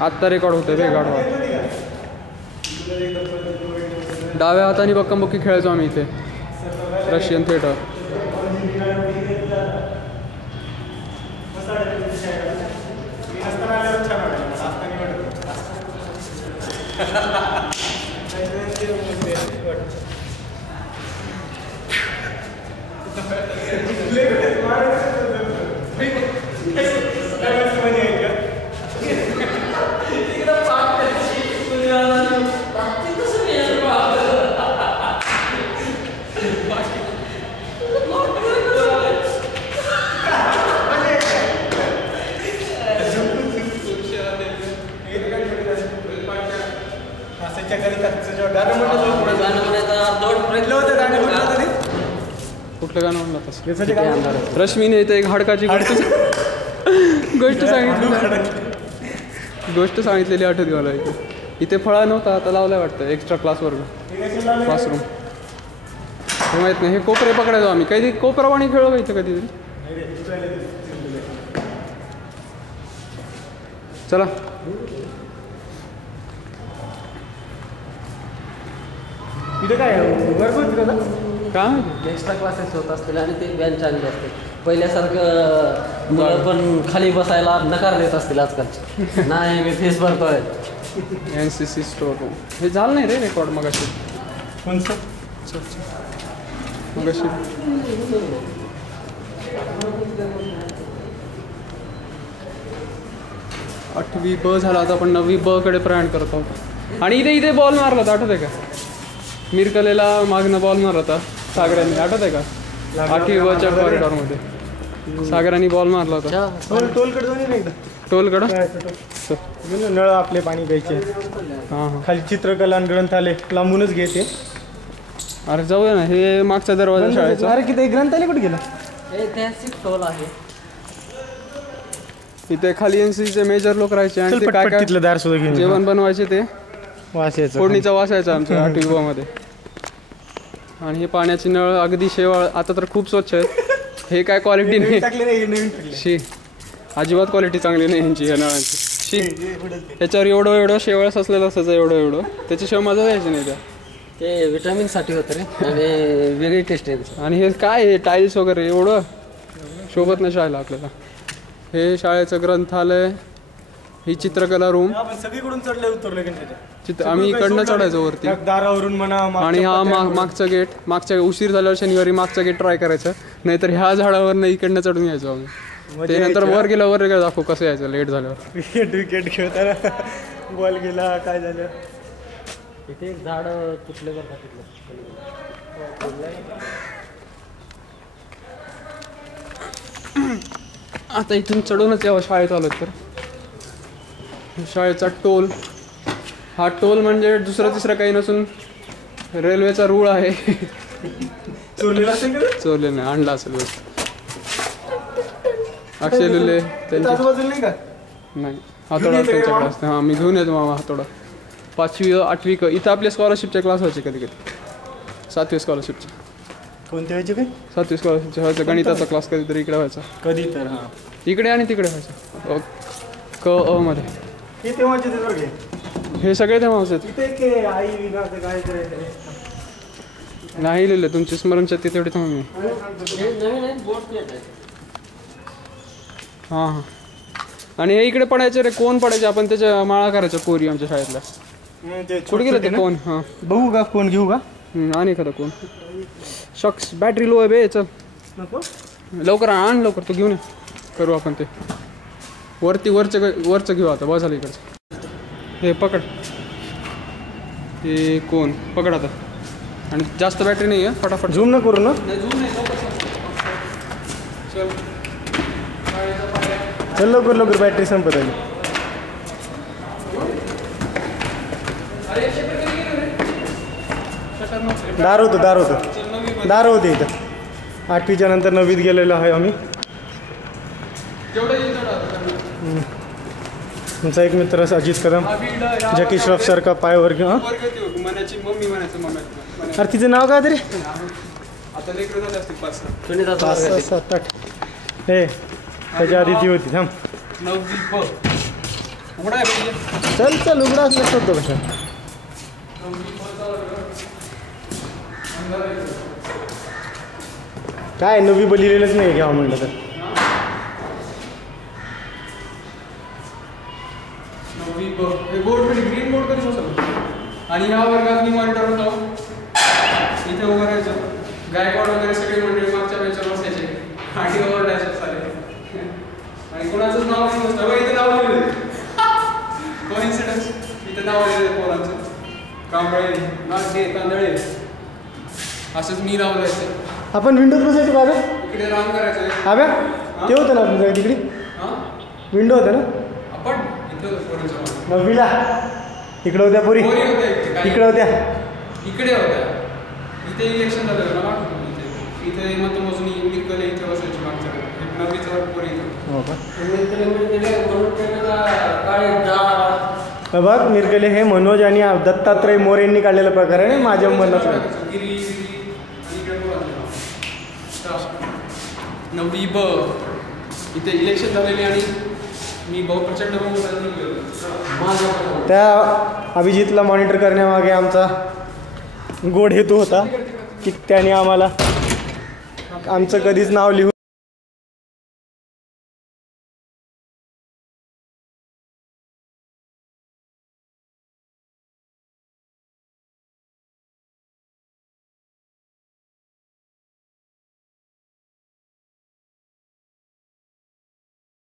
आत्ता रेकॉर्ड होतोय वेगाड. डाव्या हाताने बक्कमबक्की खेळायचो आम्ही इथे रशियन थिएटर. कुठलं गाणं म्हणलं तसं? रश्मीने इथे एक हाडकाची गोष्ट सांगितलेली आठवते मला. इथे फळा नव्हता, आता लावलाय वाटतं एक्स्ट्रा क्लास वर्ग क्लासरूम. माहित नाही. हे कोपरे पकडायचो आम्ही. कधी कोपरा पाणी खेळलो का इथं कधीतरी? चला इथे काय काय एक्स्ट्रा क्लासेस होत असतील आणि ते बेंच आणले असते. पहिल्यासारखं मुलं पण खाली बसायला नकार देत असतील आजकालचे. नाही मी फीस भरतोय. NCC स्टोर रूम हे झालं नाही रे रेकॉर्ड मगाशी. कोणतं मगाशी 8वी ब झाला. आता आपण 9वी ब कडे प्रयाण करत आहोत. आणि इथे बॉल मारला होता आठवत आहे का? मिरकलेला मागणं बॉल मारला होता सागरांनी, आठवत आहे का? 8वी ब च्या कॉरिडॉरमध्ये सागरांनी बॉल मारला होता. टोलकडे जाऊन एकदा टोलकडं नळ आपले पाणी प्यायचे. हां हां. खाली चित्रकला ग्रंथालय लांबूनच घेते. अरे जाऊया ना. हे मागचा दरवाजा शाळेचा. अरे किती ग्रंथालय कुठे गेलं? ऐतिहासिक टोल आहे इथे. खाली NCCचे मेजर लोक राहायचे आणि ते काय तिथलं दार सुद्धा घेऊन जेवण बनवायचे ते वासायचं. फोडणीचा वास यायचा आमच्या 8वी ब मध्ये. आणि हे पाण्याची नळ अगदी शेवाळ. आता तर खूप स्वच्छ आहेत. हे काय क्वालिटी नाही शी. अजिबात क्वालिटी चांगली नाही यांची या नळांची शी. त्याच्यावर एवढं शेवाळ सचलेलं असायचं एवढं. त्याच्याशिवाय मजा यायची नाही त्या. ते विटामिनसाठी होतं रे आणि वेगळी टेस्ट आहे. आणि हे काय हे टाईल्स वगैरे एवढं शोभत नाही शाळेला आपल्याला. हे शाळेचं ग्रंथालय. ही चित्रकला रूम. सगळीकडून चढले उतरले आम्ही इकडनं चढायचो वरती दारावरून म्हणा. आणि हा मागचा गेट. मागच्या उशीर झाल्यावर शनिवारी मागचा गेट ट्राय करायचं. नाहीतर ह्या झाडावर इकडनं चढून यायचो आम्ही. ते नंतर वर गेल्यावर दाखवू कसं यायचं लेट झाल्यावर. विकेट खेळताना बॉल गेला काय झालं. इथे एक झाड तुटले बरं का तिथलं. आता इथून चढूनच यावं शाळेत आलो तर. शाळेचा टोल. हा टोल म्हणजे दुसरं तिसरं काही नसून रेल्वेचा रूळ आहे. चोरले नाही, आणला असेल. अक्षय लुले नाही. हातोडा त्यांच्याकडे असते. हां मी घेऊन येतो मामा हातोडा. 5वी 8वी इथं आपल्या स्कॉलरशिपचे क्लास व्हायचे कधी कधी. 7वी स्कॉलरशिपचे. कोणत्या व्हायचे काय? 7वी स्कॉलरशिपचे व्हायचं. गणिताचा क्लास कधीतरी इकडे व्हायचा. कधी तर हां इकडे आणि तिकडे व्हायचं. क अ मध्ये. हे तेव्हाचे ते वर्ग. हे सगळे तेव्हा होते. नाही लिहिलं तुमची स्मरणशक्ती तेवढी थांबली. हां हां. आणि हे इकडे पडायचे रे. कोण पडायचे आपण त्याच्या माळा करायचं पोरी आमच्या शाळेतल्या. कुठे गेलं ते कोण? हां बघू का कोण घेऊ का? आणि एखादा कोण. शॉक्स बॅटरी लो आहे बे. चल लवकर आण लवकर. तू घेऊन ये. करू आपण ते वरचं घेऊ आता. बस झालं इकडचं. हे पकड. हे कोण पकड आता. आणि जास्त बॅटरी नाही आहे. फटाफट झूम न करू ना. झूम नाही. चल चल लवकर बॅटरी संपत आली. दार होतं इथं. 8वीच्या नंतर 9वीत गेलेलो आहे आम्ही. तुमचा एक मित्र अजित कदम. जॅकी श्रॉफ सारखा पायवर घेऊन. अरे तिचं नाव काय तरी? हे त्याच्या आधी ती होती. थांब 9वी ब उघडा आहे पाहिजे. चल चल उघडा असं शोधतो कशा. 9वी बचा वर्ग. अंधार आहे. काय 9वी ब लिहिलेलंच नाही घ्यावं म्हणलं तर. 9वी ब हे बोर्ड ग्रीन बोर्ड कधी बसवलं. आणि ह्या वर्गात मी मॉनिटर होतो. इथे उभं राहायचं. गायकवाड वगैरे सगळे मंडळी मागच्या बेंचवर बसायचे आणि ओरडायचे सारे. आणि कोणाचंच नाव नाही नसतं. इथे नाव लिहिलं. कोइन्सिडन्स. इथे नाव लिहिलं पोरांचं. कांबळे, नागडे, तांदळे. असंच मी नाव लिहायचं. आपण विंडोत बसायचो का गं? इकडे राम करायचं. आव्या ते होतं ना आपलं तिकडे हां विंडो होतं ना आपण इथं पोरांच्या मागे. 9वीला इकडं होत्या पोरी. पोरी होत्या इकडं होत्या. इकडे होत्या. इथे इलेक्शन झालं मला वाटतं. इथे मतमोजणी निकले इथे बसायची मागच्या 9वीचा वर्ग पोरी इथं. हो का. काळे बघ मिरकले हे मनोज आणि दत्तात्रय मोरे यांनी काढलेला प्रकार आहे. माझ्या मनात गिरी आणि इकडे पोरांचं नाव. 9वी ब इथे इलेक्शन झालेले आणि मी भाऊ प्रचंड बहुमताने निघालो. त्या अभिजितला मॉनिटर करण्यामागे आमचा गोड हेतू होता की त्याने आम्हाला आमचं कधीच नाव लिहून